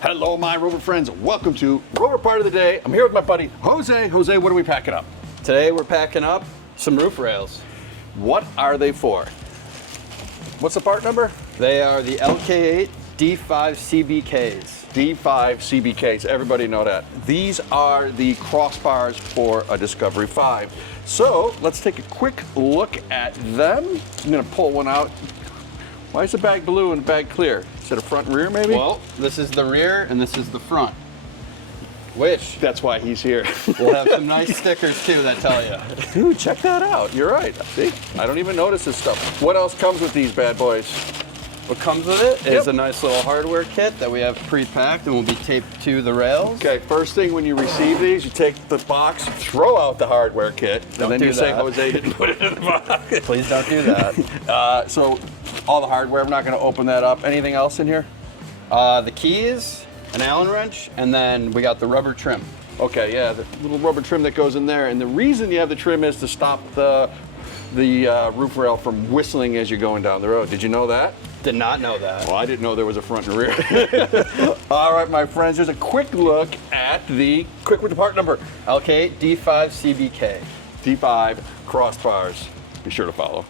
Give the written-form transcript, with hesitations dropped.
Hello, my rover friends. Welcome to Rover Part of the Day. I'm here with my buddy Jose. Jose, what are we packing up? Today we're packing up some roof rails. What are they for? What's the part number? They are the LK8 D5 CBKs. D5 CBKs, everybody know that. These are the crossbars for a Discovery 5. So let's take a quick look at them. I'm gonna pull one out. Why is the bag blue and the bag clear? Is it a front and rear maybe? Well, this is the rear and this is the front. Which That's why he's here. we'll have some nice stickers too that tell you. Dude, check that out. You're right. See, I don't even notice this stuff. What else comes with these bad boys? What comes with it is Yep. a nice little hardware kit that we have pre-packed and will be taped to the rails. Okay, first thing when you receive these, you take the box, throw out the hardware kit, Don't and then do you say that. Jose didn't put it in the box. Please don't do that. So all the hardware, I'm not going to open that up. Anything else in here? The keys, an Allen wrench, and then we got the rubber trim. Okay, yeah, the little rubber trim that goes in there. And the reason you have the trim is to stop the roof rail from whistling as you're going down the road. Did you know that? Did not know that. Well, I didn't know there was a front and rear. All right, my friends, here's a quick look at quick with the part number. LK8 D5 CBK. D5 crossbars. Be sure to follow.